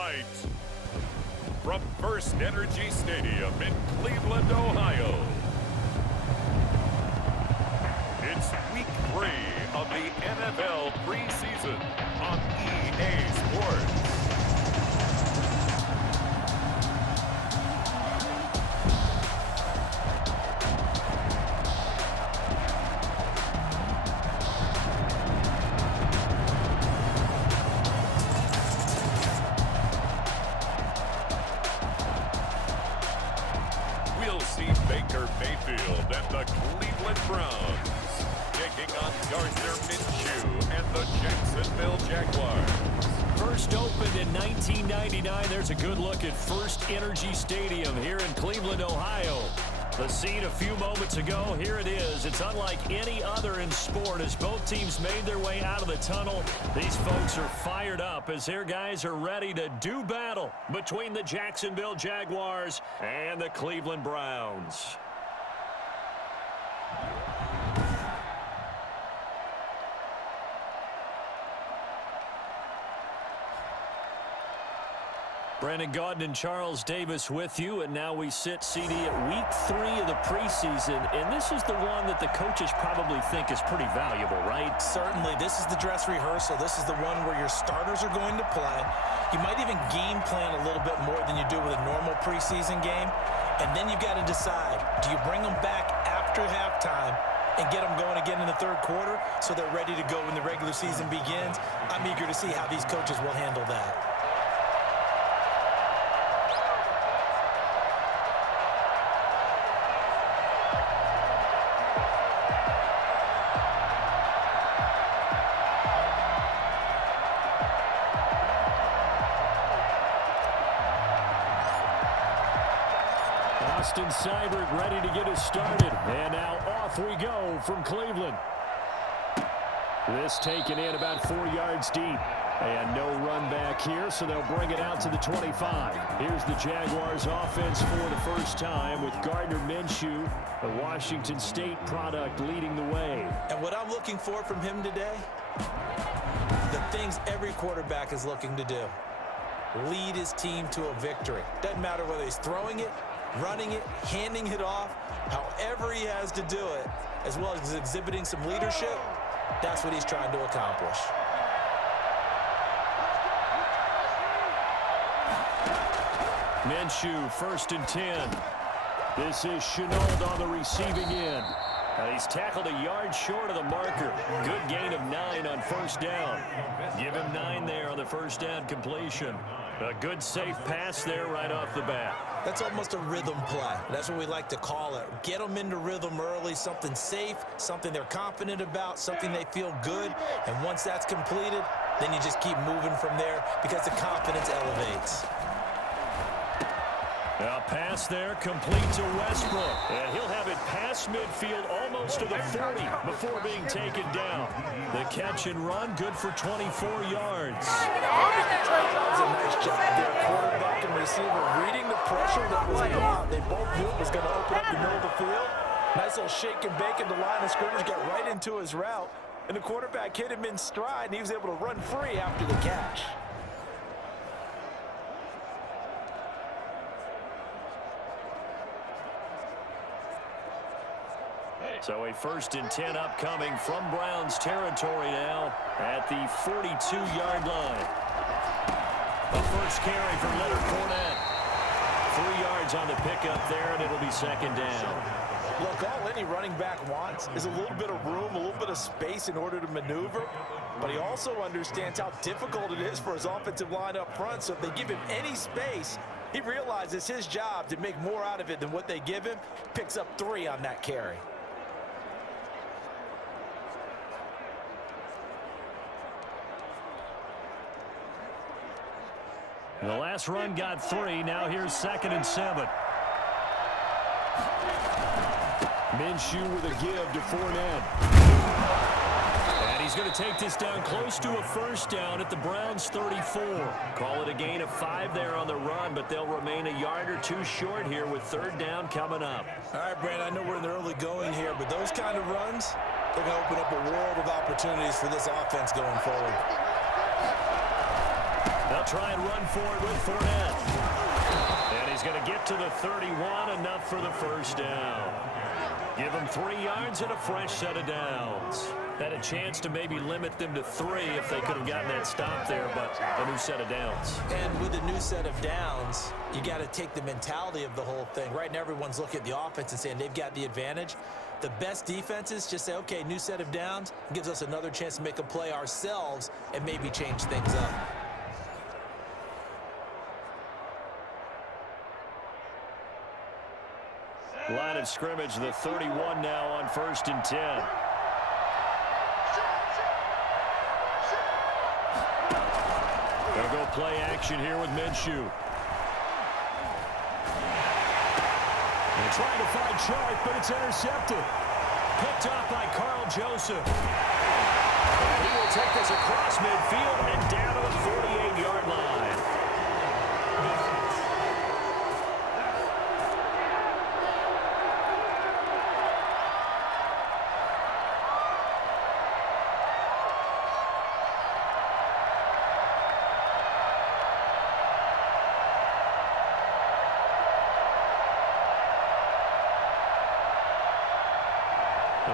Tonight, from First Energy Stadium in Cleveland, Ohio, it's Week 3 of the NFL preseason on EA Sports. Baker Mayfield and the Cleveland Browns taking on Gardner Minshew and the Jacksonville Jaguars. First opened in 1999, there's a good look at First Energy Stadium here in Cleveland, Ohio. The scene a few moments ago, here it is. It's unlike any other in sport as both teams made their way out of the tunnel. These folks are fired up as their guys are ready to do battle between the Jacksonville Jaguars and the Cleveland Browns. Brandon Gaudin and Charles Davis with you, and now we sit, CD, at Week 3 of the preseason, and this is the one that the coaches probably think is pretty valuable, right? Certainly. This is the dress rehearsal. This is the one where your starters are going to play. You might even game plan a little bit more than you do with a normal preseason game, and then you've got to decide, do you bring them back after halftime and get them going again in the third quarter so they're ready to go when the regular season begins? I'm eager to see how these coaches will handle that. Austin Seibert ready to get us started. And now off we go from Cleveland. This taken in about 4 yards deep. And no run back here, so they'll bring it out to the 25. Here's the Jaguars offense for the first time with Gardner Minshew, the Washington State product, leading the way. And what I'm looking for from him today, the things every quarterback is looking to do. Lead his team to a victory. Doesn't matter whether he's throwing it, running it, handing it off, however he has to do it, as well as exhibiting some leadership, that's what he's trying to accomplish. Minshew, 1st and 10. This is Shenault on the receiving end. He's tackled a yard short of the marker. Good gain of 9 on first down. Give him 9 there on the first down completion. A good safe pass there right off the bat. That's almost a rhythm play. That's what we like to call it. Get them into rhythm early, something safe, something they're confident about, something they feel good. And once that's completed, then you just keep moving from there because the confidence elevates. A pass there, complete to Westbrook. And he'll have it past midfield almost to the 40 before being taken down. The catch and run, good for 24 yards. That was a nice job there. Quarterback and receiver reading the pressure that was brought. They both knew it was going to open up the middle of the field. Nice little shake and bake, and the line of scrimmage got right into his route. And the quarterback hit him in stride, and he was able to run free after the catch. So a 1st and 10 upcoming from Browns territory now at the 42-yard line. The first carry for Leonard Fournette. 3 yards on the pickup there, and it'll be 2nd down. Look, all any running back wants is a little bit of room, a little bit of space in order to maneuver. But he also understands how difficult it is for his offensive line up front. So if they give him any space, he realizes his job to make more out of it than what they give him. Picks up 3 on that carry. The last run got 3. Now here's 2nd and 7. Minshew with a give to Fournette. And he's going to take this down close to a first down at the Browns' 34. Call it a gain of 5 there on the run, but they'll remain a yard or 2 short here with 3rd down coming up. All right, Brand, I know we're in the early going here, but those kind of runs, they're going to open up a world of opportunities for this offense going forward. They'll try and run for it with Fournette. And he's going to get to the 31, enough for the first down. Give him 3 yards and a fresh set of downs. Had a chance to maybe limit them to 3 if they could have gotten that stop there, but a new set of downs. And with a new set of downs, you got to take the mentality of the whole thing. Right now, everyone's looking at the offense and saying they've got the advantage. The best defenses just say, okay, new set of downs, gives us another chance to make a play ourselves and maybe change things up. Line of scrimmage, the 31 now on 1st and 10. They'll go play action here with Minshew. They're trying to find Chark, but it's intercepted. Picked off by Carl Joseph. And he will take this across midfield and down to the 48-yard line.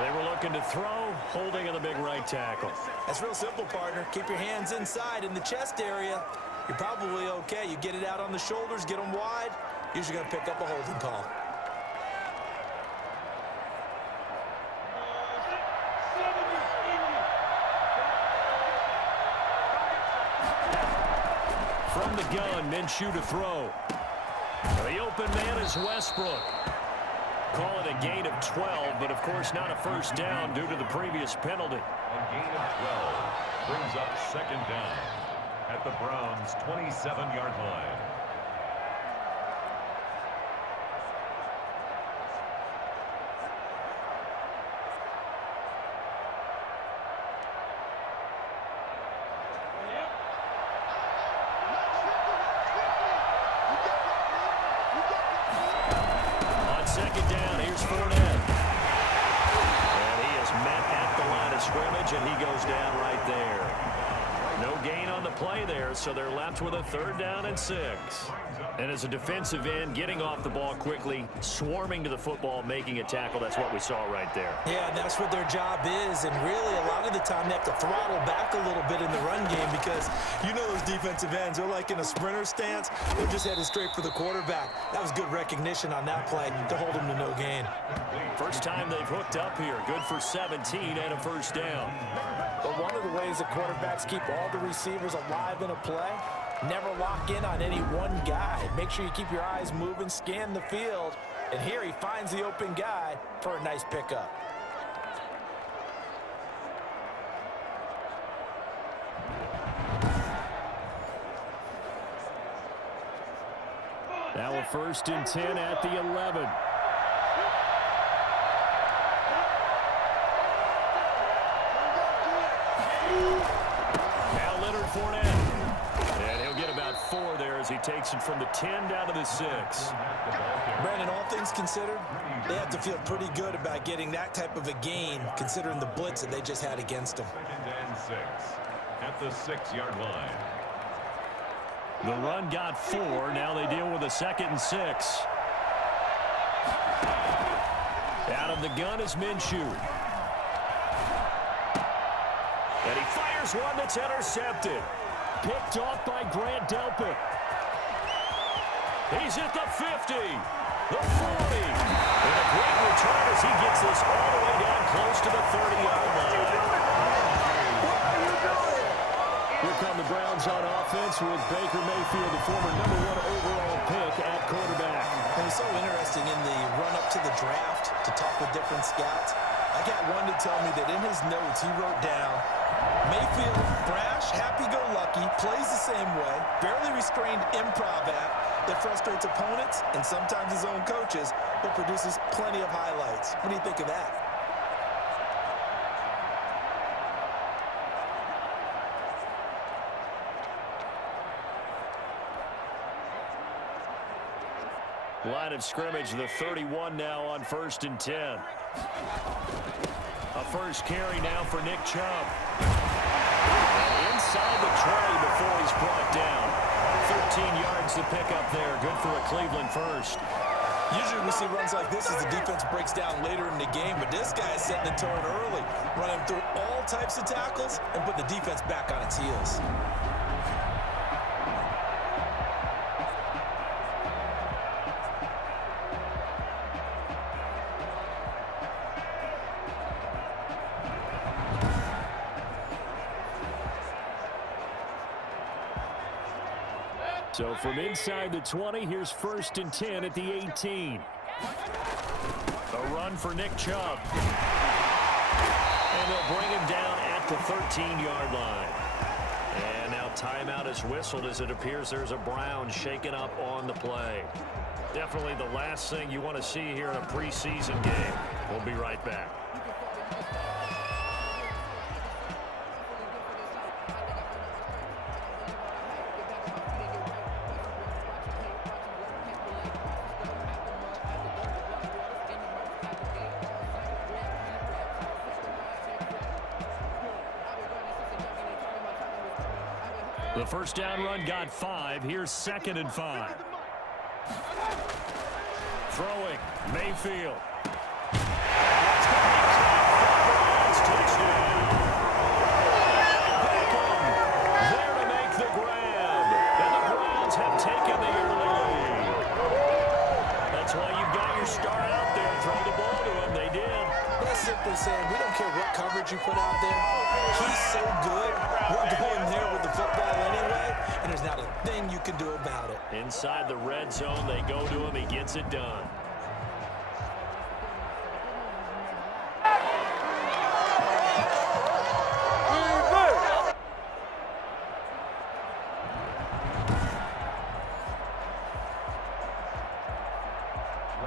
They were looking to throw, holding on the big right tackle. That's real simple, partner. Keep your hands inside in the chest area. You're probably okay. You get it out on the shoulders, get them wide. Usually going to pick up a holding call. From the gun, Minshew to throw. The open man is Westbrook. Call it a gain of 12, but of course not a first down due to the previous penalty. A gain of 12 brings up 2nd down at the Browns' 27-yard line. On 2nd down, here's Fournette. And he is met at the line of scrimmage, and he goes down right there. No gain on the play there, so they're left with a 3rd down and 6. And as a defensive end, getting off the ball quickly, swarming to the football, making a tackle, that's what we saw right there. Yeah, and that's what their job is, and really a lot of the time they have to throttle back a little bit in the run game because you know those defensive ends, they're like in a sprinter stance. They're just headed straight for the quarterback. That was good recognition on that play to hold them to no gain. First time they've hooked up here. Good for 17 and a first down. But one of the ways that quarterbacks keep all the receivers alive in a play, never lock in on any one guy. Make sure you keep your eyes moving, scan the field, and here he finds the open guy for a nice pickup. Now a 1st and 10 at the 11. Now Leonard Fournette. And he'll get about 4 there as he takes it from the 10 down to the 6. Brandon, all things considered, they have to feel pretty good about getting that type of a gain considering the blitz that they just had against them. 2nd and 6 at the 6-yard line. The run got 4. Now they deal with a 2nd and 6. Out of the gun is Minshew. And he fires one that's intercepted. Picked off by Grant Delpit. He's at the 50. The 40. And a great return as he gets this all the way down close to the 30-yard line. Here come the Browns on offense with Baker Mayfield, the former #1 overall pick at quarterback. It was so interesting in the run-up to the draft to talk with different scouts. I got one to tell me that in his notes he wrote down, Mayfield, brash, happy-go-lucky, plays the same way, barely restrained improv act that frustrates opponents and sometimes his own coaches, but produces plenty of highlights. What do you think of that? Line of scrimmage, the 31 now on 1st and 10. A first carry now for Nick Chubb. And inside the 20 before he's brought down. for a Cleveland first. Usually we see runs like this as the defense breaks down later in the game, but this guy is setting the tone early, running through all types of tackles and put the defense back on its heels. So from inside the 20, here's 1st and 10 at the 18. A run for Nick Chubb. And they'll bring him down at the 13-yard line. And now timeout is whistled as it appears there's a Brown shaken up on the play. Definitely the last thing you want to see here in a preseason game. We'll be right back. The first down run got 5. Here's 2nd and 5. Throwing, Mayfield. Touchdown. There to make the grab. And the Browns have taken the early lead. That's why you've got your star out there. Throw the ball to him. They did. That's simply saying we don't care what coverage you put out there. He's so good. We're going there with the football anyway, and there's not a thing you can do about it. Inside the red zone, they go to him. He gets it done.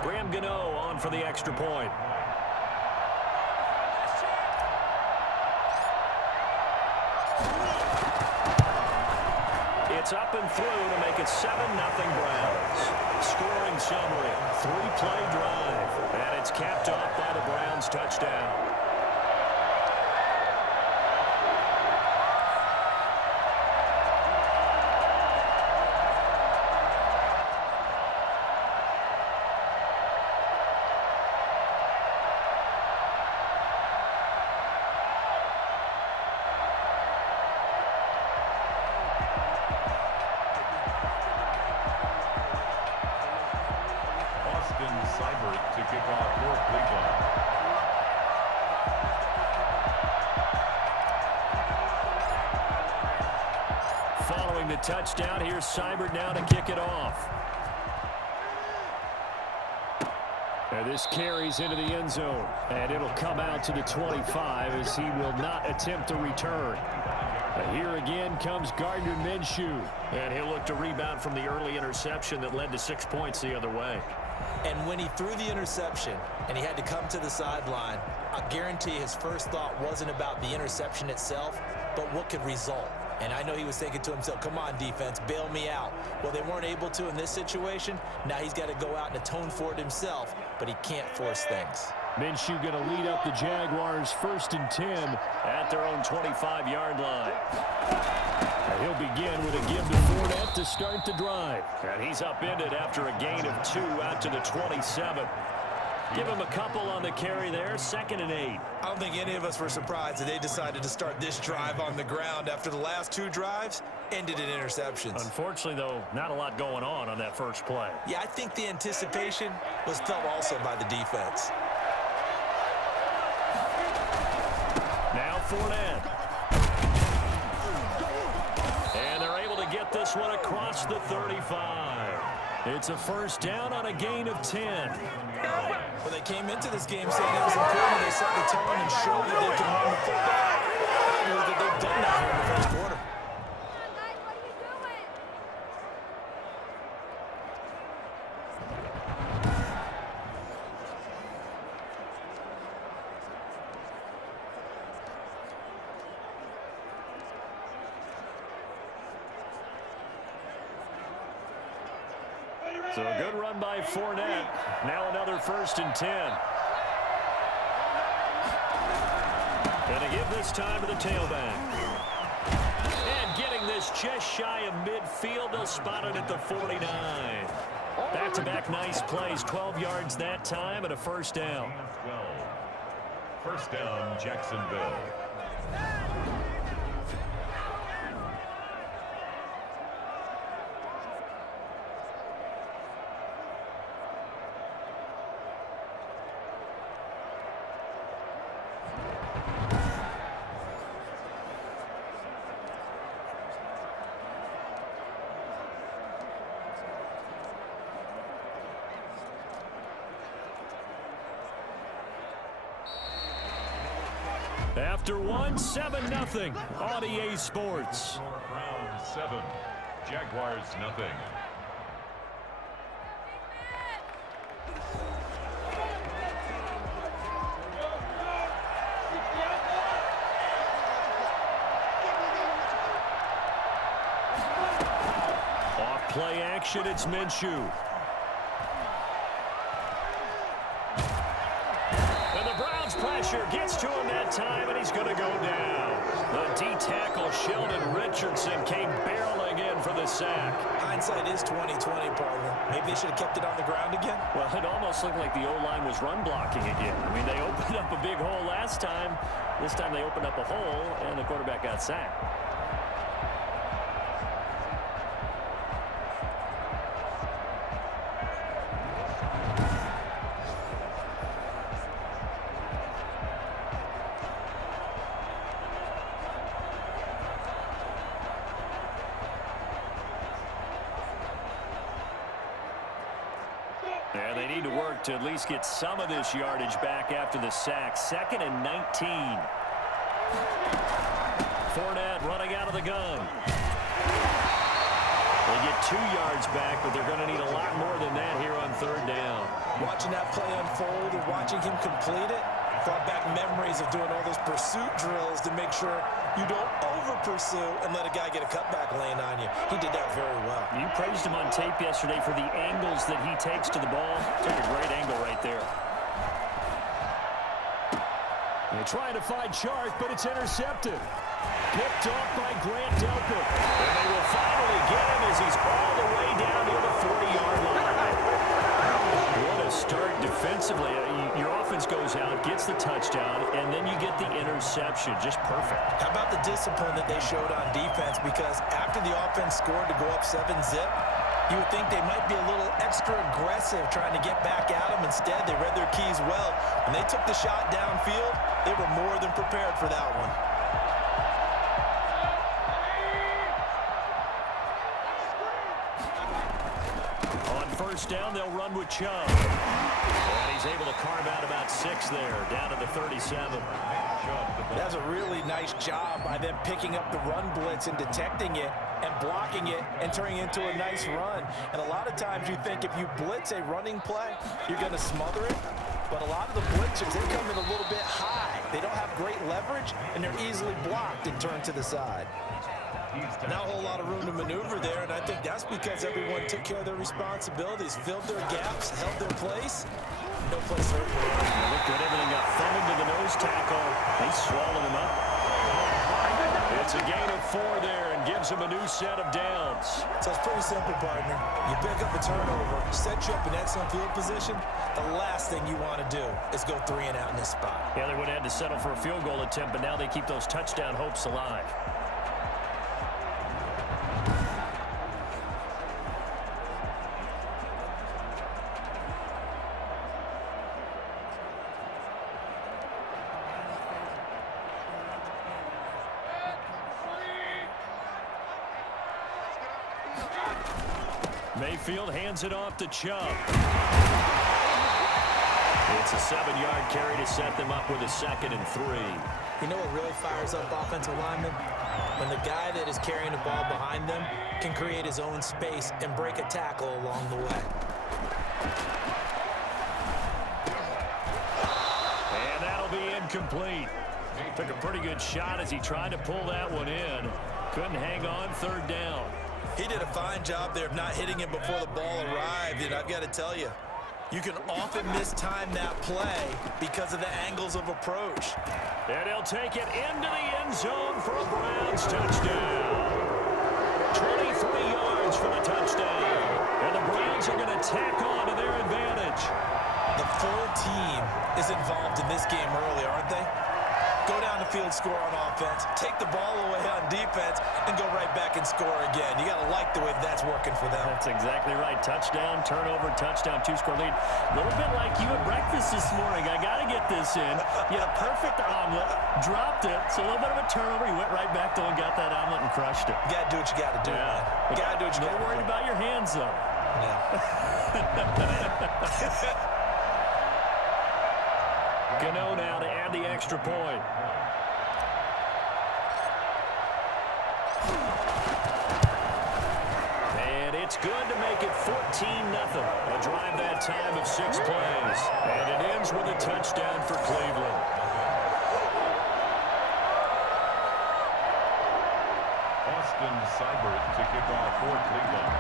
Graham Gano on for the extra point. It's up and through to make it 7-0 Browns. Scoring summary, 3-play drive, and it's capped off by the Browns touchdown. To kick off for Cleveland. Following the touchdown, here's Seibert now to kick it off. And this carries into the end zone, and it'll come out to the 25 as he will not attempt a return. But here again comes Gardner Minshew, and he'll look to rebound from the early interception that led to 6 points the other way. And when he threw the interception and he had to come to the sideline, I guarantee his first thought wasn't about the interception itself, but what could result. And I know he was thinking to himself, come on, defense, bail me out. Well, they weren't able to in this situation. Now he's got to go out and atone for it himself, but he can't force things. Minshew going to lead up the Jaguars 1st and 10 at their own 25-yard line. And he'll begin with a give to Fournette to start the drive. And he's upended after a gain of 2 out to the 27. Give him a couple on the carry there, 2nd and 8. I don't think any of us were surprised that they decided to start this drive on the ground after the last 2 drives ended in interceptions. Unfortunately, though, not a lot going on that first play. Yeah, I think the anticipation was felt also by the defense. Now Fournette. And they're able to get this one across the 35. It's a first down on a gain of 10. Well, they came into this game saying it was important they set the tone and show that they can run the football. I don't know that they've done that here in the first quarter. So a good run by Fournette. Now another 1st and 10. And to give this time to the tailback. And getting this just shy of midfield. They'll spot it at the 49. Back-to-back nice plays, 12 yards that time and a first down. 12. First down, Jacksonville. After one, 7-0 on EA Sports. Round 7. Jaguars nothing. Off play action, it's Minshew. Pressure gets to him that time, and he's going to go down. The D-tackle, Sheldon Richardson, came barreling in for the sack. Hindsight is 20/20, partner. Maybe they should have kept it on the ground again. Well, it almost looked like the O-line was run blocking again. I mean, they opened up a big hole last time. This time they opened up a hole, and the quarterback got sacked. Yeah, they need to work to at least get some of this yardage back after the sack. 2nd and 19. Fournette running out of the gun. They get 2 yards back, but they're going to need a lot more than that here on 3rd down. Watching that play unfold and watching him complete it brought back memories of doing all those pursuit drills to make sure you don't over-pursue and let a guy get a cutback lane on you. He did that very well. You praised him on tape yesterday for the angles that he takes to the ball. Took a great angle right there. They're trying to find Chark, but it's intercepted. Picked off by Grant Delpit. And they will finally get him as he's all the way down near the 40-yard line. What a start defensively. Your offense goes out, gets the touchdown, and then you get the interception. Just perfect. How about the discipline that they showed on defense? Because after the offense scored to go up 7-zip, you would think they might be a little extra aggressive trying to get back at them. Instead, they read their keys well. When they took the shot downfield, they were more than prepared for that one. On 1st down, they'll run with Chubb. And he's able to carve out about 6 there, down to the 37. That's a really nice job by them picking up the run blitz and detecting it and blocking it and turning it into a nice run. And a lot of times you think if you blitz a running play, you're going to smother it. But a lot of the blitzers, they come in a little bit high. They don't have great leverage, and they're easily blocked and turned to the side. Not a whole lot of room to maneuver there, and I think that's because everyone took care of their responsibilities, filled their gaps, held their place. No place for it. Look good. Everything got fumbled to the nose tackle. They swallowed him up. It's a gain of 4 there and gives him a new set of downs. So it's pretty simple, partner. You pick up a turnover, set you up in excellent field position. The last thing you want to do is go 3 and out in this spot. Yeah, they would have had to settle for a field goal attempt, but now they keep those touchdown hopes alive. Mayfield hands it off to Chubb. It's a 7-yard carry to set them up with a 2nd and 3. You know what really fires up offensive linemen? When the guy that is carrying the ball behind them can create his own space and break a tackle along the way. And that'll be incomplete. Took a pretty good shot as he tried to pull that one in. Couldn't hang on 3rd down. He did a fine job there of not hitting him before the ball arrived, and I've got to tell you, you can often mistime that play because of the angles of approach. And he'll take it into the end zone for a Browns touchdown. 23 yards for the touchdown. And the Browns are going to field score on offense, take the ball away on defense, and go right back and score again. You got to like the way that's working for them. That's exactly right. Touchdown, turnover, touchdown, two-score lead. A little bit like you at breakfast this morning. I got to get this in. You had a perfect omelet, dropped it. So a little bit of a turnover. You went right back though and got that omelet and crushed it. You got to do what you got to do, man. You got to do what you got to do. Don't worry about your hands, though. Yeah. Gano now to add the extra point. And it's good to make it 14-0. A drive that time of 6 plays. And it ends with a touchdown for Cleveland. Austin Seibert to kick off for Cleveland.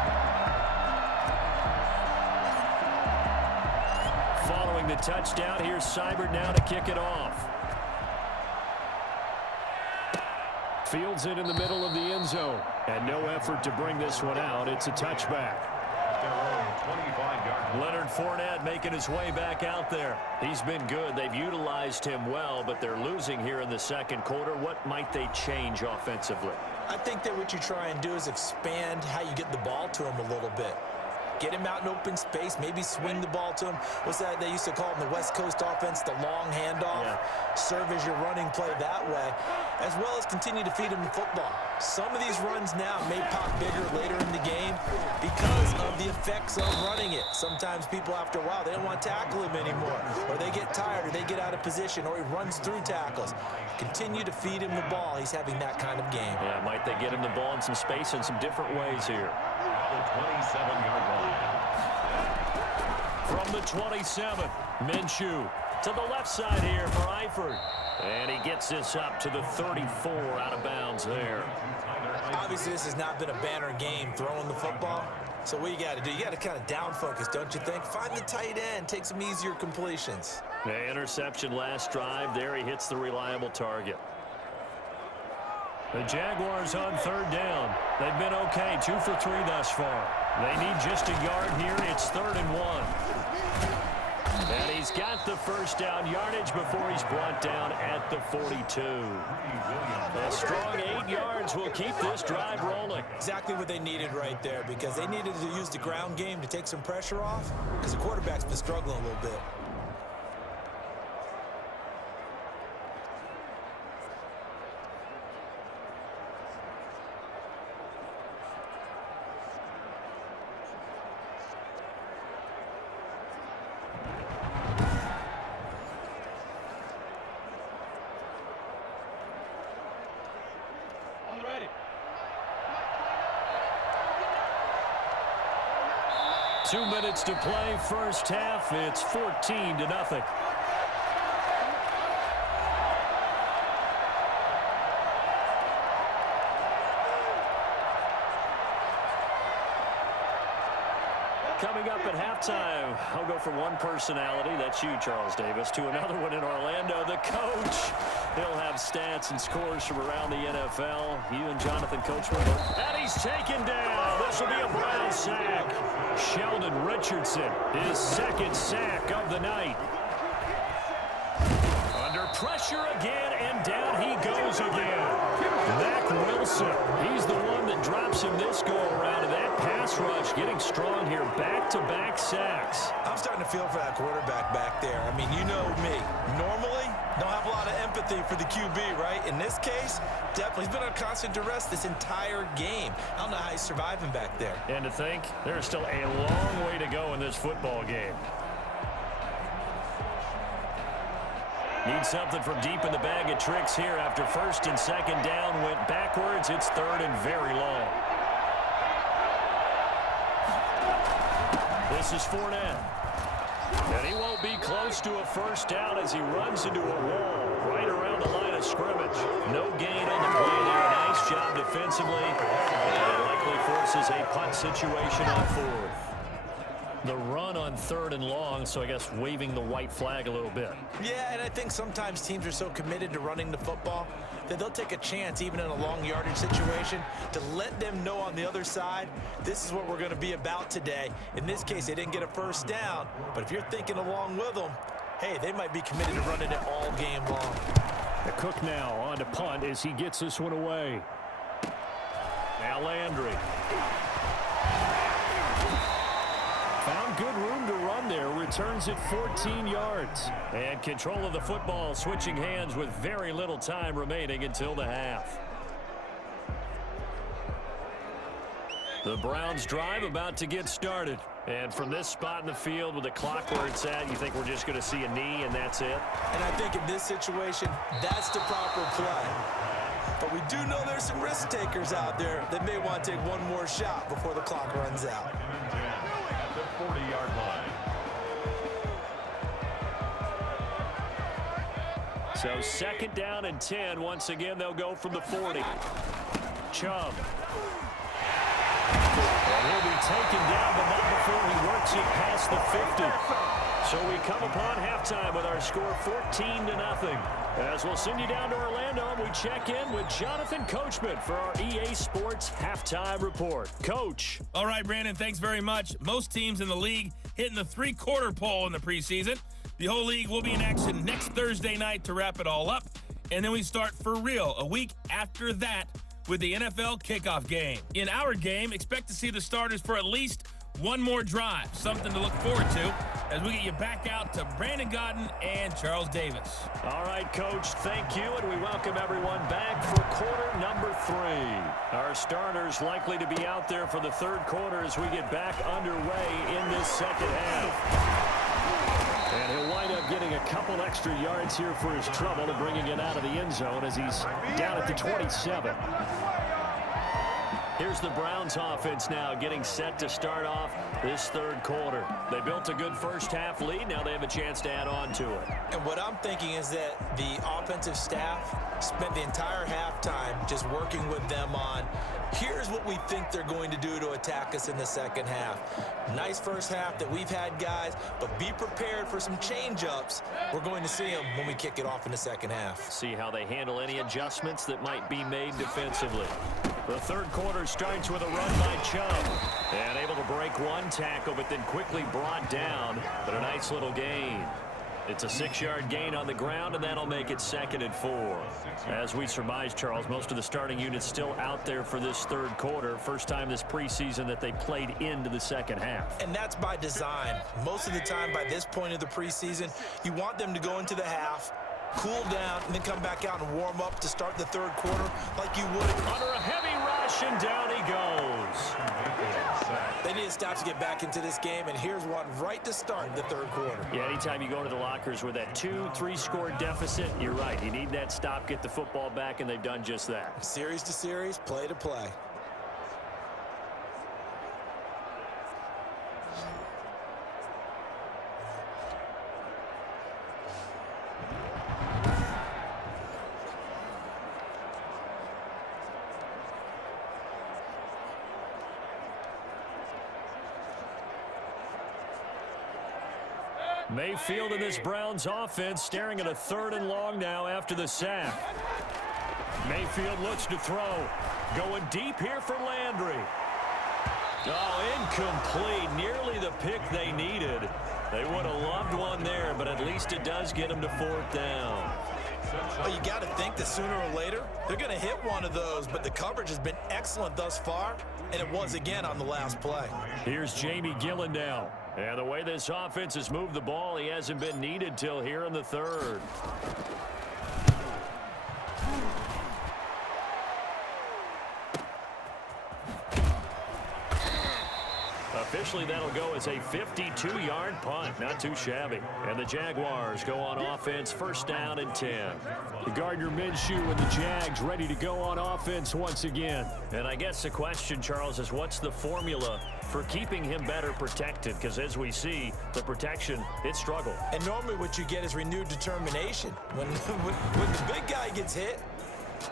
Following the touchdown, here's Seibert now to kick it off. Fields it in the middle of the end zone. And no effort to bring this one out. It's a touchback. Leonard Fournette making his way back out there. He's been good. They've utilized him well, but they're losing here in the second quarter. What might they change offensively? I think that what you try and do is expand how you get the ball to him a little bit. Get him out in open space, maybe swing the ball to him. What's that they used to call in the West Coast offense, the long handoff? Yeah. Serve as your running play that way, as well as continue to feed him the football. Some of these runs now may pop bigger later in the game because of the effects of running it. Sometimes people, after a while, they don't want to tackle him anymore, or they get tired, or they get out of position, or he runs through tackles. Continue to feed him the ball. He's having that kind of game. Yeah, might they get him the ball in some space in some different ways here. The 27-yard line. From the 27, Minshew to the left side here for Eifert. And he gets this up to the 34 out of bounds there. Obviously, this has not been a banner game throwing the football. So what you got to do, you got to kind of down focus, don't you think? Find the tight end, take some easier completions. The interception last drive. There he hits the reliable target. The Jaguars on third down. They've been okay, 2 for 3 thus far. They need just a yard here. It's 3rd and 1. And he's got the first down yardage before he's brought down at the 42. A strong 8 yards will keep this drive rolling. Exactly what they needed right there, because they needed to use the ground game to take some pressure off, because the quarterback's been struggling a little bit. Two minutes to play, first half. It's 14-0. Coming up at halftime, I'll go from one personality, that's you, Charles Davis, to another one in Orlando, the coach. He'll have stats and scores from around the NFL. You and Jonathan Coachman. And he's taken down. This will be a Brown sack. Sheldon Richardson, his second sack of the night. Under pressure again, and down he goes again. Mack Wilson, he's the one that drops him this go-around, and that pass rush getting strong here. Back-to-back sacks. I'm starting to feel for that quarterback back there. I mean, you know me. Normally, don't have a lot of empathy for the QB, right? In this case, definitely. He's been on constant duress this entire game. I don't know how he's surviving back there. And to think, there's still a long way to go in this football game. Need something from deep in the bag of tricks here after first and second down went backwards. It's third and very long. This is Fournette. And he won't be close to a first down as he runs into a wall right around the line of scrimmage. No gain on the play there. Nice job defensively. And it likely forces a punt situation on fourth. The run on third and long, so I guess waving the white flag a little bit. Yeah, and I think sometimes teams are so committed to running the football that they'll take a chance, even in a long yardage situation, to let them know on the other side, this is what we're going to be about today. In this case, they didn't get a first down, but if you're thinking along with them, hey, they might be committed to running it all game long. The Cook now on to punt as he gets this one away. Now Landry. Found good room to run there. Returns it 14 yards. And control of the football switching hands with very little time remaining until the half. The Browns drive about to get started. And from this spot in the field with the clock where it's at, you think we're just going to see a knee and that's it? And I think in this situation, that's the proper play. But we do know there's some risk takers out there that may want to take one more shot before the clock runs out. At the 40-yard line. So second down and 10. Once again, they'll go from the 40. Chubb. And he'll be taken down, but not before he works it past the 50. So we come upon halftime with our score 14-0. As we'll send you down to Orlando, and we check in with Jonathan Coachman for our EA Sports Halftime Report. Coach. All right, Brandon, thanks very much. Most teams in the league hitting the three-quarter pole in the preseason. The whole league will be in action next Thursday night to wrap it all up. And then we start for real a week after that with the NFL kickoff game. In our game, expect to see the starters for at least one more drive, something to look forward to as we get you back out to Brandon Godden and Charles Davis. All right, Coach, thank you, and we welcome everyone back for quarter number 3. Our starters likely to be out there for the third quarter as we get back underway in this second half. And he'll wind up getting a couple extra yards here for his trouble and bringing it out of the end zone as he's down at the 27. Here's the Browns offense now getting set to start off this third quarter. They built a good first half lead. Now they have a chance to add on to it. And what I'm thinking is that the offensive staff spent the entire halftime just working with them on, here's what we think they're going to do to attack us in the second half. Nice first half that we've had, guys, but be prepared for some change-ups. We're going to see them when we kick it off in the second half. See how they handle any adjustments that might be made defensively. The third quarter starts with a run by Chubb. And able to break one tackle, but then quickly brought down. But a nice little gain. It's a 6-yard gain on the ground, and that'll make it 2nd and 4. As we surmise, Charles, most of the starting units still out there for this third quarter. First time this preseason that they played into the second half. And that's by design. Most of the time by this point of the preseason, you want them to go into the half, cool down, and then come back out and warm up to start the third quarter like you would. Under a heavy rush, and down he goes. They need to stop to get back into this game, and here's one right to start the third quarter. Yeah, anytime you go to the lockers with that 2-3 score deficit, you're right. You need that stop, get the football back, and they've done just that. Series to series, play to play. Mayfield in this Browns offense staring at a 3rd and long now after the sack. Mayfield looks to throw. Going deep here for Landry. Oh, incomplete. Nearly the pick they needed. They would have loved one there, but at least it does get them to 4th down. Well, you got to think that sooner or later they're going to hit one of those, but the coverage has been excellent thus far, and it was again on the last play. Here's Jamie Gillen now. And the way this offense has moved the ball, he hasn't been needed till here in the third. Officially, that'll go as a 52-yard punt. Not too shabby. And the Jaguars go on offense, 1st down and 10. Gardner Minshew and the Jags ready to go on offense once again. And I guess the question, Charles, is what's the formula for keeping him better protected? Because as we see, the protection, it struggled. And normally what you get is renewed determination. When the big guy gets hit,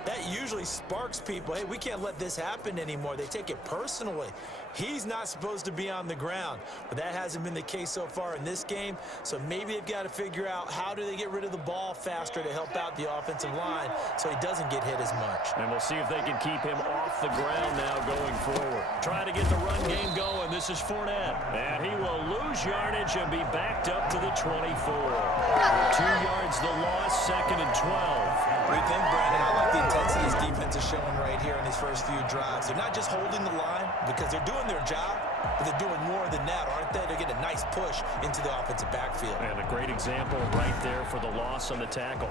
that usually sparks people. Hey, we can't let this happen anymore. They take it personally. He's not supposed to be on the ground, but that hasn't been the case so far in this game. So maybe they've got to figure out how do they get rid of the ball faster to help out the offensive line so he doesn't get hit as much. And we'll see if they can keep him off the ground now going forward. Trying to get the run game going. This is Fournette. And he will lose yardage and be backed up to the 24. 2 yards the loss, 2nd and 12. What do you think, Brandon? I like the intensity this defense is showing right here in these first few drives. They're not just holding the line because they're doing their job, but they're doing more than that, aren't they? They're getting a nice push into the offensive backfield. And a great example right there for the loss on the tackle.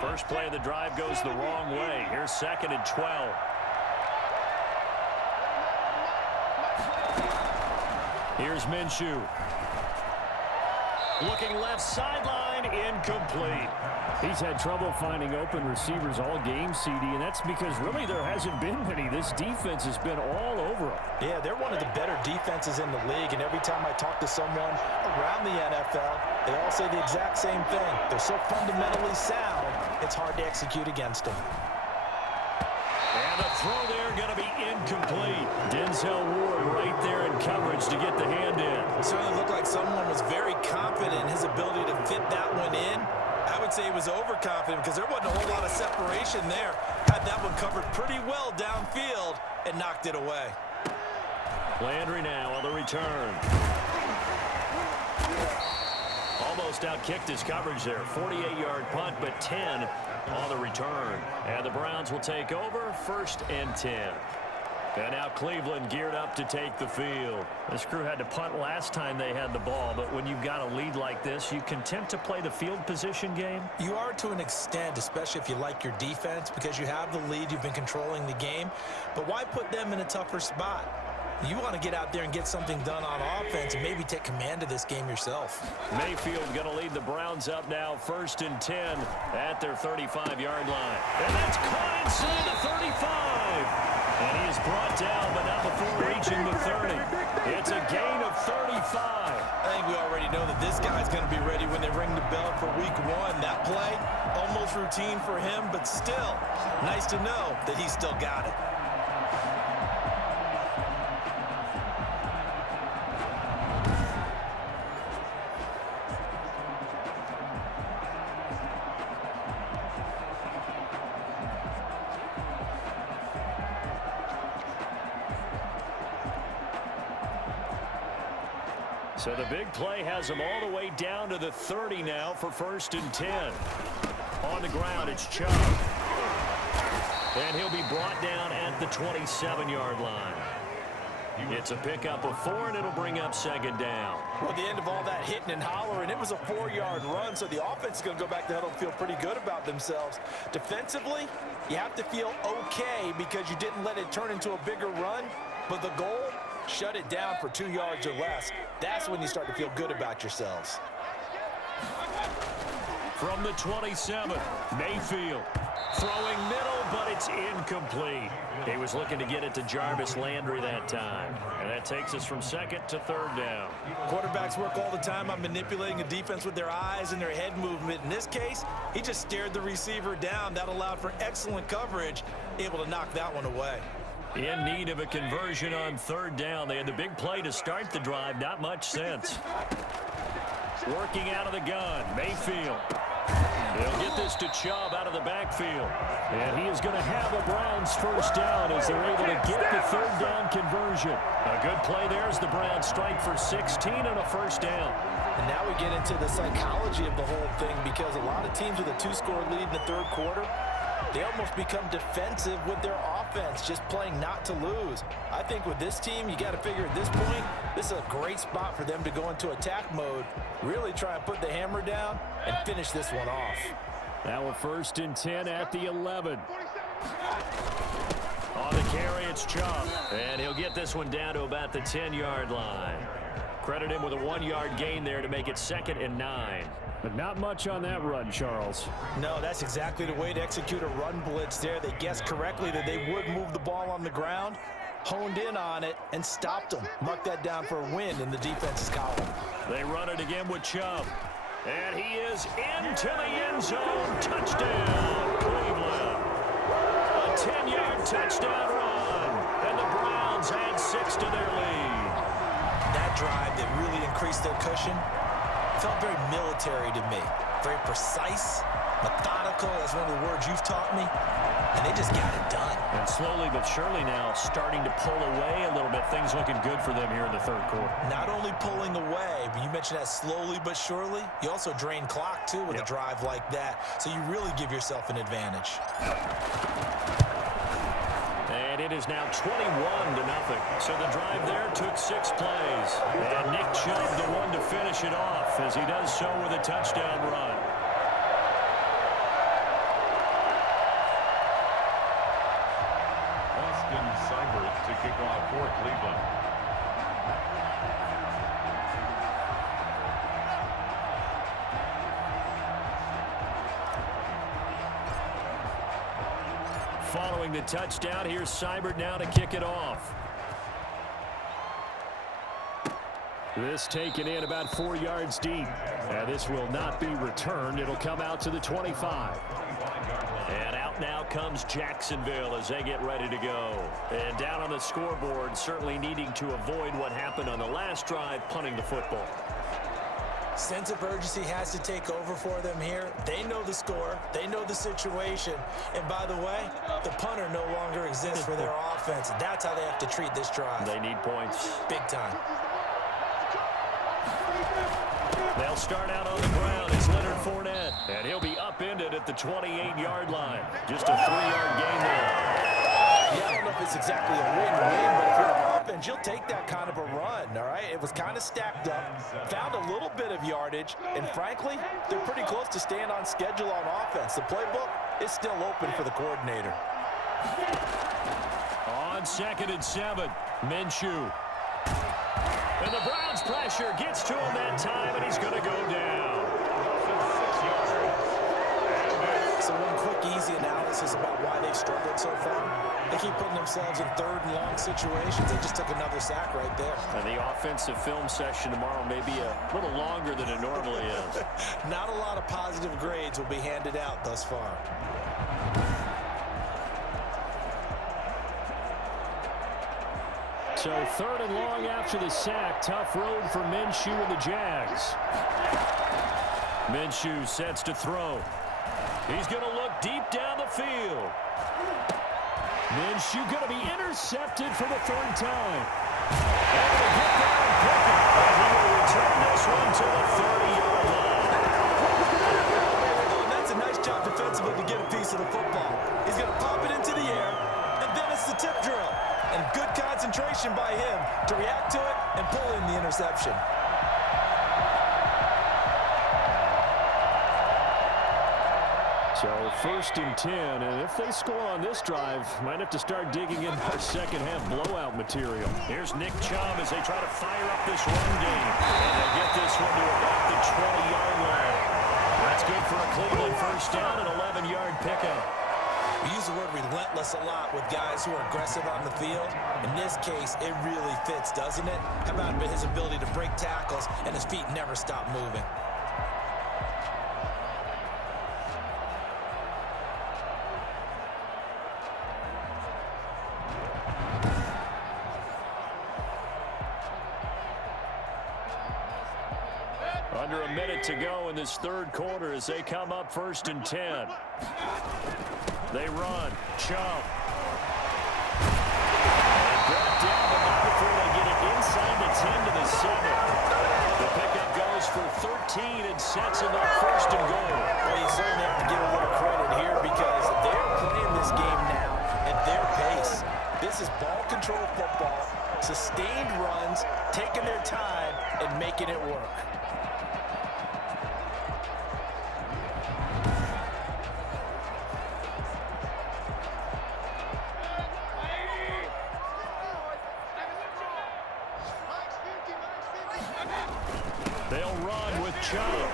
First play of the drive goes the wrong way. Here's 2nd and 12. Here's Minshew. Looking left sideline, incomplete. He's had trouble finding open receivers all game, CD, and that's because really there hasn't been many. This defense has been all over them. Yeah, they're one of the better defenses in the league, and every time I talk to someone around the NFL, they all say the exact same thing. They're so fundamentally sound, it's hard to execute against them. And the throw there going to be incomplete. Denzel Ward right there in coverage to get the hand in. It certainly looked like someone was very confident in his ability to fit that one in. I would say he was overconfident because there wasn't a whole lot of separation there. Had that one covered pretty well downfield and knocked it away. Landry now on the return. Almost outkicked his coverage there. 48-yard punt, but 10 on the return. And the Browns will take over 1st and 10. And now Cleveland geared up to take the field. This crew had to punt last time they had the ball, but when you've got a lead like this, you content to play the field position game? You are to an extent, especially if you like your defense, because you have the lead, you've been controlling the game. But why put them in a tougher spot? You want to get out there and get something done on offense and maybe take command of this game yourself. Mayfield going to lead the Browns up now 1st and 10 at their 35-yard line. And that's caught inside the 35. And he is brought down, but not before reaching the 30. It's a gain of 35. I think we already know that this guy's going to be ready when they ring the bell for week 1. That play, almost routine for him, but still, nice to know that he's still got it. So the big play has him all the way down to the 30 now for 1st and 10. On the ground, it's Chubb. And he'll be brought down at the 27-yard line. It's a pickup of 4, and it'll bring up 2nd down. Well, at the end of all that hitting and hollering, it was a 4-yard run, so the offense is going to go back to huddle and feel pretty good about themselves. Defensively, you have to feel okay because you didn't let it turn into a bigger run, but the goal, shut it down for 2 yards or less. That's when you start to feel good about yourselves. From the 27, Mayfield throwing middle, but it's incomplete. He was looking to get it to Jarvis Landry that time. And that takes us from 2nd to 3rd down. Quarterbacks work all the time on manipulating a defense with their eyes and their head movement. In this case, he just stared the receiver down. That allowed for excellent coverage, able to knock that one away. In need of a conversion on 3rd down. They had the big play to start the drive. Not much sense. Working out of the gun, Mayfield. They'll get this to Chubb out of the backfield. And he is going to have a Browns 1st down as they're able to get the 3rd down conversion. A good play there as the Browns strike for 16 and a 1st down. And now we get into the psychology of the whole thing because a lot of teams with a 2-score lead in the 3rd quarter, they almost become defensive with their offense, just playing not to lose. I think with this team, you got to figure at this point, this is a great spot for them to go into attack mode, really try and put the hammer down and finish this one off. Now a 1st and 10 at the 11. On the carry, it's Chubb. And he'll get this one down to about the 10-yard line. Credit him with a 1-yard gain there to make it 2nd and 9. But not much on that run, Charles. No, that's exactly the way to execute a run blitz there. They guessed correctly that they would move the ball on the ground, honed in on it, and stopped them. Mark that down for a win in the defense's column. They run it again with Chubb. And he is into the end zone. Touchdown, Cleveland. A 10-yard touchdown run. And the Browns add 6 to their lead. That drive that really increased their cushion felt very military to me. Very precise, Methodical, that's one of the words you've taught me. And they just got it done. And slowly but surely now starting to pull away a little bit. Things looking good for them here in the third quarter. Not only pulling away, but you mentioned that slowly but surely. You also drain clock, too, with a drive like that. So you really give yourself an advantage. And it is now 21-0. So the drive there took 6 plays. And Nick Chubb, the one to finish it off, as he does so with a touchdown run. To kick off for Cleveland. Following the touchdown, here's Seibert now to kick it off. This taken in about 4 yards deep. And this will not be returned. It'll come out to the 25. And out now comes Jacksonville as they get ready to go. And down on the scoreboard, certainly needing to avoid what happened on the last drive, punting the football. Sense of urgency has to take over for them here. They know the score. They know the situation. And by the way, the punter no longer exists for their offense. That's how they have to treat this drive. They need points. Big time. They'll start out on the ground as Leonard Fournette. And he'll be upended at the 28-yard line. Just a 3-yard gain there. Yeah, I don't know if it's exactly a win-win, but if you're an offense, you'll take that kind of a run, all right? It was kind of stacked up, found a little bit of yardage, and frankly, they're pretty close to staying on schedule on offense. The playbook is still open for the coordinator. On 2nd and 7, Minshew. And the Browns pressure gets to him that time, and he's going to go down. So one quick, easy analysis about why they've struggled so far. They keep putting themselves in 3rd and long situations. They just took another sack right there. And the offensive film session tomorrow may be a little longer than it normally is. Not a lot of positive grades will be handed out thus far. So 3rd and long after the sack. Tough road for Minshew and the Jags. Minshew sets to throw. He's going to look deep down the field. Minshew going to be intercepted for the 3rd time. And they get there and pick it. And he will return this one to the 30-yard line. And that's a nice job defensively to get a piece of the football. He's going to pop it into the air, and then it's the tip drill. And good concentration by him to react to it and pull in the interception. So 1st and 10, and if they score on this drive, might have to start digging in our second-half blowout material. Here's Nick Chubb as they try to fire up this run game. And they'll get this one to about the 20-yard line. That's good for a Cleveland 1st down and 11-yard pickup. We use the word relentless a lot with guys who are aggressive on the field. In this case, it really fits, doesn't it? How about his ability to break tackles and his feet never stop moving? Under a minute to go in this 3rd quarter as they come up 1st and 10. They run. Chubb. And brought down, but not before they get it inside the 10 to the 7. The pickup goes for 13 and sets them up 1st and goal. Well, you certainly have to give a little credit here because they're playing this game now at their pace. This is ball control football, sustained runs, taking their time, and making it work. They'll run with Chubb.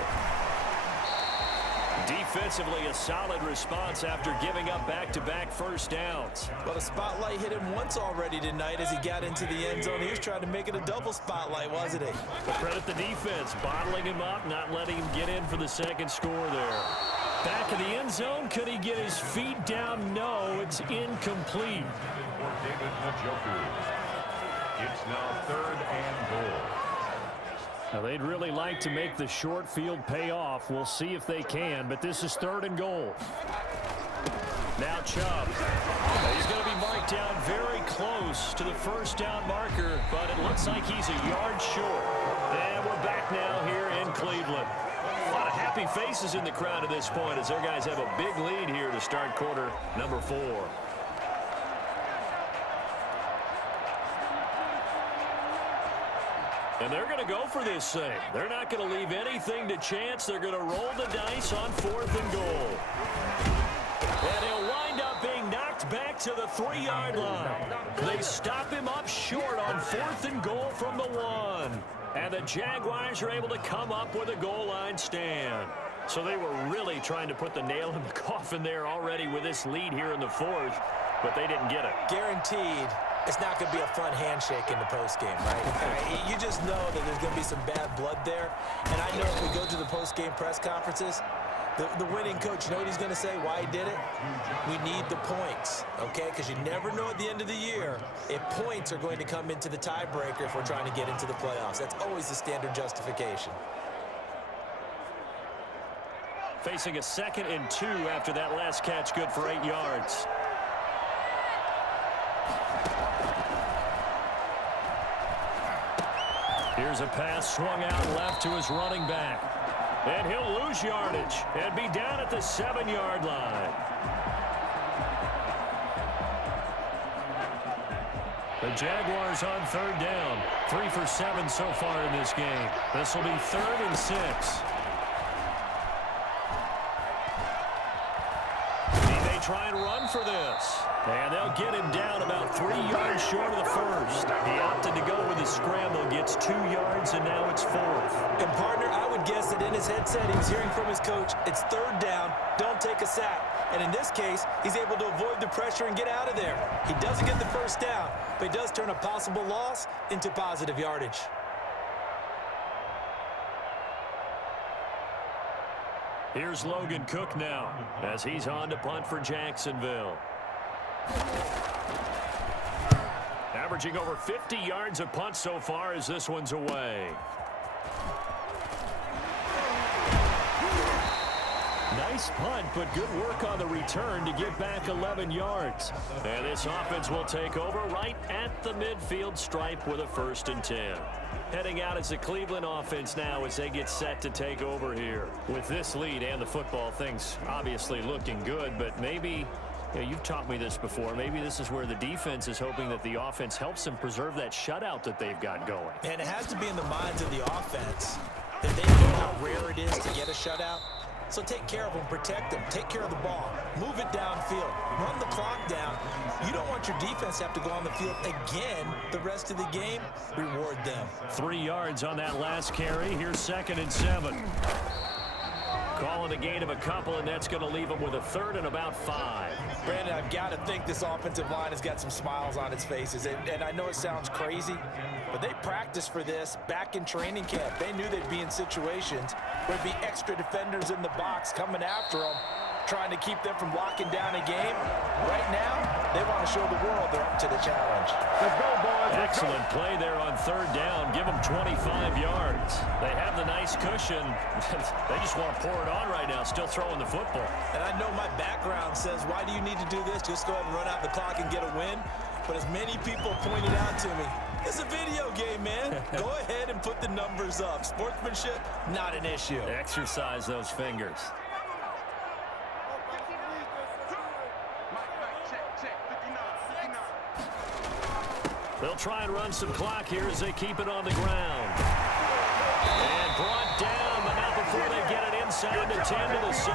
Defensively, a solid response after giving up back-to-back 1st downs. Well, the spotlight hit him once already tonight as he got into the end zone. He was trying to make it a double spotlight, wasn't he? But credit the defense, bottling him up, not letting him get in for the 2nd score there. Back of the end zone, could he get his feet down? No, it's incomplete. For David Njoku. It's now 3rd and goal. Now, they'd really like to make the short field pay off. We'll see if they can, but this is 3rd and goal. Now Chubb. He's going to be marked down very close to the first down marker, but it looks like he's a yard short. And we're back now here in Cleveland. A lot of happy faces in the crowd at this point as their guys have a big lead here to start quarter number 4. And they're going to go for this thing. They're not going to leave anything to chance. They're going to roll the dice on 4th and goal. And he'll wind up being knocked back to the 3-yard line. They stop him up short on 4th and goal from the 1. And the Jaguars are able to come up with a goal line stand. So they were really trying to put the nail in the coffin there already with this lead here in the 4th, but they didn't get it. Guaranteed. It's not going to be a fun handshake in the postgame, right? You just know that there's going to be some bad blood there. And I know if we go to the postgame press conferences, the winning coach, you know what he's going to say, why he did it? We need the points, okay? Because you never know at the end of the year if points are going to come into the tiebreaker if we're trying to get into the playoffs. That's always the standard justification. Facing a 2nd and 2 after that last catch, good for 8 yards. Here's a pass swung out left to his running back. And he'll lose yardage and be down at the 7-yard line. The Jaguars on 3rd down. 3 for 7 so far in this game. This will be 3rd and 6. He may try and run for this. And they'll get him down about 3 yards short of the first. He opted to go with his scramble, gets 2 yards, and now it's 4th. And, partner, I would guess that in his headset he was hearing from his coach, it's 3rd down, don't take a sack. And in this case, he's able to avoid the pressure and get out of there. He doesn't get the first down, but he does turn a possible loss into positive yardage. Here's Logan Cook now as he's on to punt for Jacksonville. Averaging over 50 yards a punt so far as this one's away. Nice punt, but good work on the return to get back 11 yards. And this offense will take over right at the midfield stripe with a 1st and 10. Heading out as the Cleveland offense now as they get set to take over here. With this lead and the football, things obviously looking good, but maybe, you've taught me this before, maybe this is where the defense is hoping that the offense helps them preserve that shutout that they've got going. And it has to be in the minds of the offense that they know how rare it is to get a shutout. So take care of them, protect them, take care of the ball, move it downfield, run the clock down. You don't want your defense to have to go on the field again the rest of the game. Reward them. 3 yards on that last carry. Here's 2nd and 7. Calling a gain of a couple, and that's going to leave them with a 3rd and about 5. Brandon, I've got to think this offensive line has got some smiles on its faces. And I know it sounds crazy, but they practiced for this back in training camp. They knew they'd be in situations where there'd be extra defenders in the box coming after them, trying to keep them from locking down a game. Right now, they want to show the world they're up to the challenge. Let's go, boys. Excellent play there on 3rd down. Give them 25 yards. They have the nice cushion. They just want to pour it on right now, still throwing the football. And I know my background says, why do you need to do this? Just go ahead and run out the clock and get a win. But as many people pointed out to me, it's a video game, man. Go ahead and put the numbers up. Sportsmanship, not an issue. Exercise those fingers. They'll try and run some clock here as they keep it on the ground. And brought down, but not before they get it inside the 10 to the 7.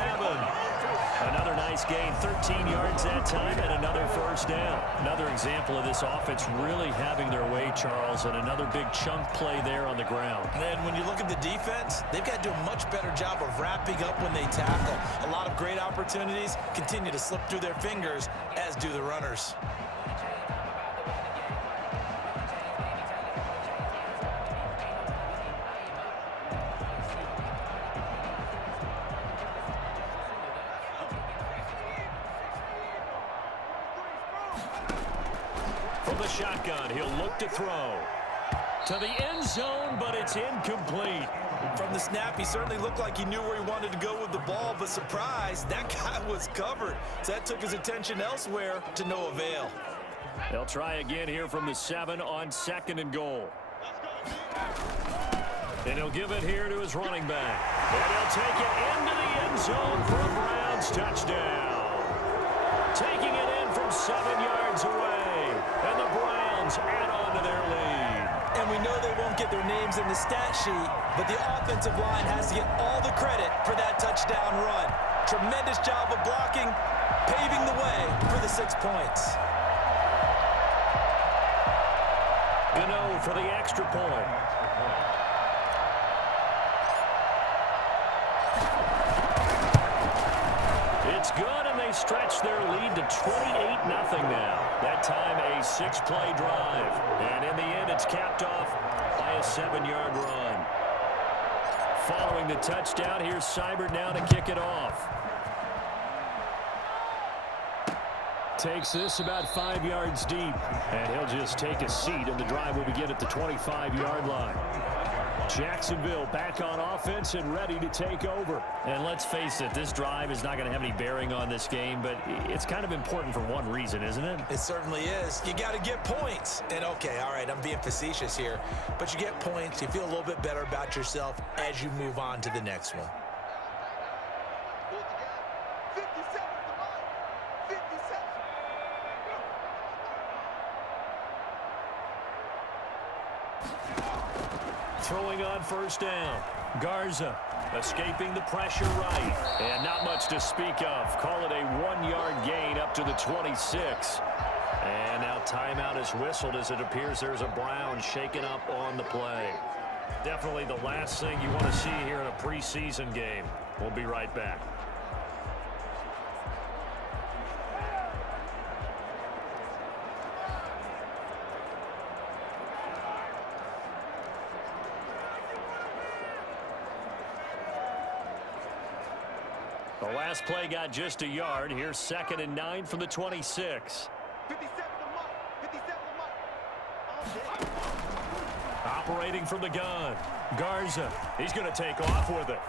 Another nice gain, 13 yards that time, and another 1st down. Another example of this offense really having their way, Charles, and another big chunk play there on the ground. And when you look at the defense, they've got to do a much better job of wrapping up when they tackle. A lot of great opportunities continue to slip through their fingers, as do the runners. From the shotgun, he'll look to throw. To the end zone, but it's incomplete. From the snap, he certainly looked like he knew where he wanted to go with the ball, but surprise, that guy was covered. So that took his attention elsewhere to no avail. They'll try again here from the 7 on 2nd and goal. And he'll give it here to his running back. And he'll take it into the end zone for a Browns touchdown. Taking it in from 7 yards away. And the Browns add on to their lead. And we know they won't get their names in the stat sheet, but the offensive line has to get all the credit for that touchdown run. Tremendous job of blocking, paving the way for the 6 points. Gano for the extra point. It's good, and they stretch their lead to 28-0 now. That time a 6-play drive. And in the end, it's capped off by a 7-yard run. Following the touchdown, here's Seibert now to kick it off. Takes this about 5 yards deep. And he'll just take a seat, and the drive will begin at the 25-yard line. Jacksonville back on offense and ready to take over. And let's face it, this drive is not going to have any bearing on this game, but it's kind of important for one reason, isn't it? It certainly is. You got to get points. And okay, all right, I'm being facetious here, but you get points, you feel a little bit better about yourself as you move on to the next one. Throwing on first down. Garza escaping the pressure right. And not much to speak of. Call it a 1-yard gain up to the 26. And now timeout is whistled as it appears there's a Brown shaken up on the play. Definitely the last thing you want to see here in a preseason game. We'll be right back. The last play got just a yard. Here's 2nd and 9 from the 26. Operating from the gun. Garza, he's going to take off with it.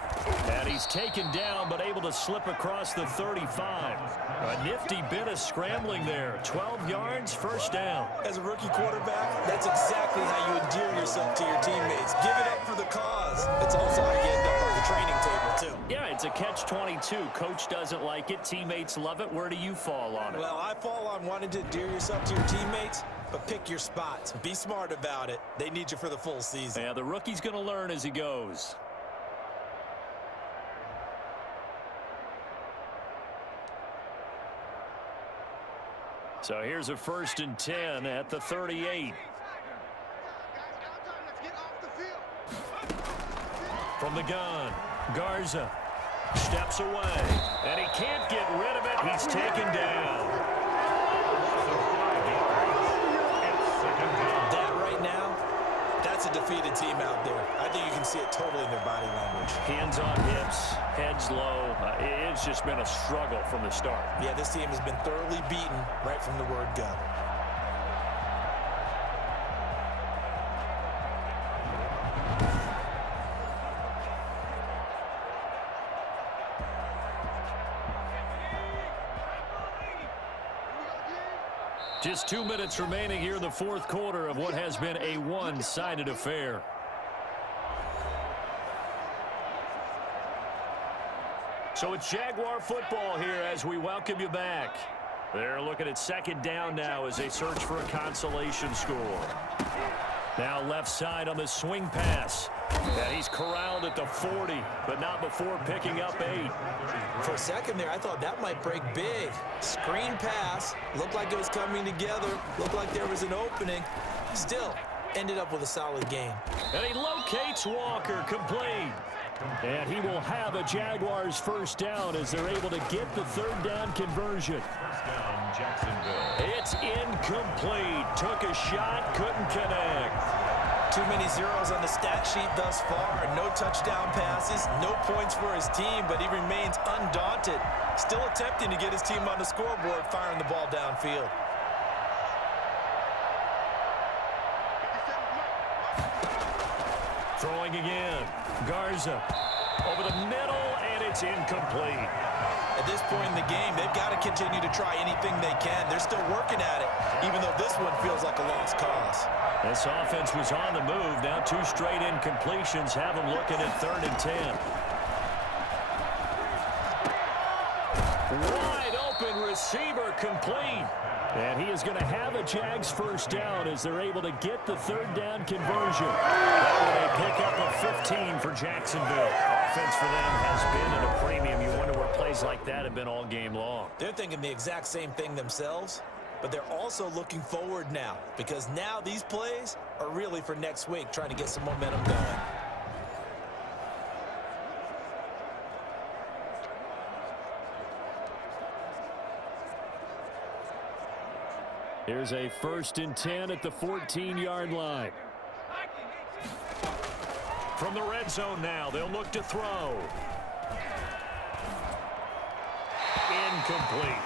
And he's taken down, but able to slip across the 35. A nifty bit of scrambling there. 12 yards, first down. As a rookie quarterback, that's exactly how you endear yourself to your teammates. Give it up for the cause. It's also how you end up on the training table, too. Yeah, it's a catch-22. Coach doesn't like it. Teammates love it. Where do you fall on it? Well, I fall on wanting to endear yourself to your teammates, but pick your spots. Be smart about it. They need you for the full season. Yeah, the rookie's going to learn as he goes. So here's a 1st and 10 at the 38. From the gun, Garza steps away, and he can't get rid of it. He's taken down. That right now, that's a defeated team out there. I think you can see it totally in their body language. Hands on hips, heads low. It's just been a struggle from the start. Yeah, this team has been thoroughly beaten right from the word go. Just 2 minutes remaining here in the 4th quarter of what has been a one-sided affair. So it's Jaguar football here as we welcome you back. They're looking at 2nd down now as they search for a consolation score. Now left side on the swing pass. And he's corralled at the 40, but not before picking up 8. For a second there, I thought that might break big. Screen pass. Looked like it was coming together. Looked like there was an opening. Still, ended up with a solid game. And he locates Walker, complete. And he will have a Jaguars first down as they're able to get the 3rd down conversion. First down, Jacksonville. It's incomplete. Took a shot, couldn't connect. Too many zeros on the stat sheet thus far. No touchdown passes, no points for his team, but he remains undaunted. Still attempting to get his team on the scoreboard, firing the ball downfield. Throwing again. Garza over the middle, and it's incomplete. At this point in the game, they've got to continue to try anything they can. They're still working at it, even though this one feels like a lost cause. This offense was on the move. Now 2 straight incompletions have them looking at 3rd and 10. Wide open receiver complete. And he is going to have a Jags first down as they're able to get the 3rd down conversion. That way they pick up a 15 for Jacksonville. Offense for them has been at a premium. You wonder where plays like that have been all game long. They're thinking the exact same thing themselves, but they're also looking forward now because now these plays are really for next week, trying to get some momentum going. Here's a 1st and 10 at the 14-yard line. From the red zone now, they'll look to throw. Incomplete.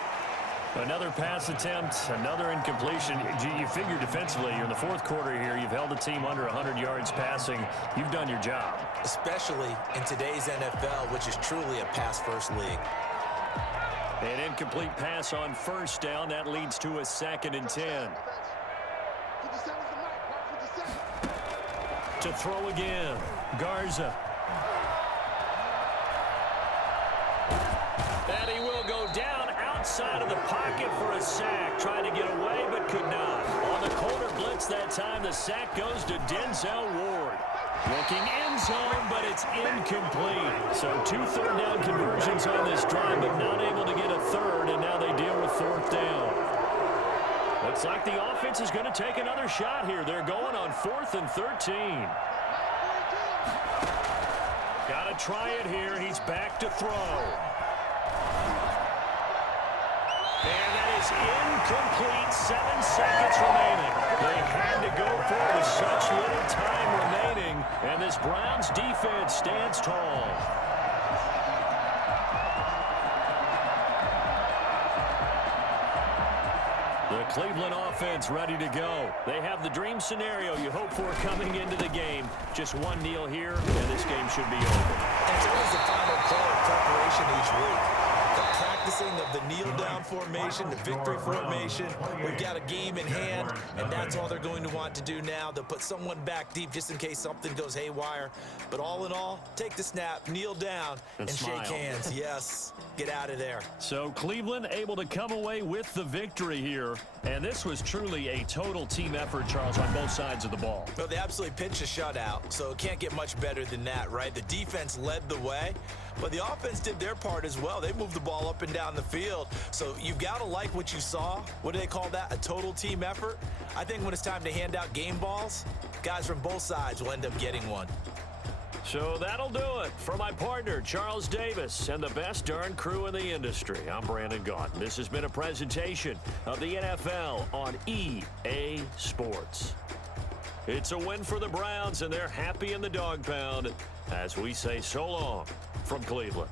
Another pass attempt, another incompletion. You figure defensively, you're in the 4th quarter here. You've held the team under 100 yards passing. You've done your job. Especially in today's NFL, which is truly a pass-first league. An incomplete pass on 1st down. That leads to a 2nd and 10. To throw again. Garza. And he will go down outside of the pocket for a sack. Trying to get away, but could not. On the corner blitz that time, the sack goes to Denzel Ward. Looking end zone, but it's incomplete. So 2 3rd down conversions on this drive, but not able to get a 3rd, and now they deal with 4th down. Looks like the offense is going to take another shot here. They're going on 4th and 13. Got to try it here. He's back to throw. And that is incomplete. 7 seconds remaining. They had to go for it with such little time remaining, and this Browns defense stands tall. The Cleveland offense ready to go. They have the dream scenario you hope for coming into the game. Just one kneel here, and this game should be over. And it's always the final play of preparation each week. The practicing of the kneel-down formation, the victory formation. We've got a game in hand, and that's all they're going to want to do now. They'll put someone back deep just in case something goes haywire. But all in all, take the snap, kneel down, and shake hands. Yes, get out of there. So Cleveland able to come away with the victory here. And this was truly a total team effort, Charles, on both sides of the ball. Well, they absolutely pitched a shutout, so it can't get much better than that, right? The defense led the way, but the offense did their part as well. They moved the ball up and down the field, so you've got to like what you saw. What do they call that? A total team effort? I think when it's time to hand out game balls, guys from both sides will end up getting one. So that'll do it for my partner, Charles Davis, and the best darn crew in the industry. I'm Brandon Gaunt. This has been a presentation of the NFL on EA Sports. It's a win for the Browns, and they're happy in the dog pound as we say so long from Cleveland.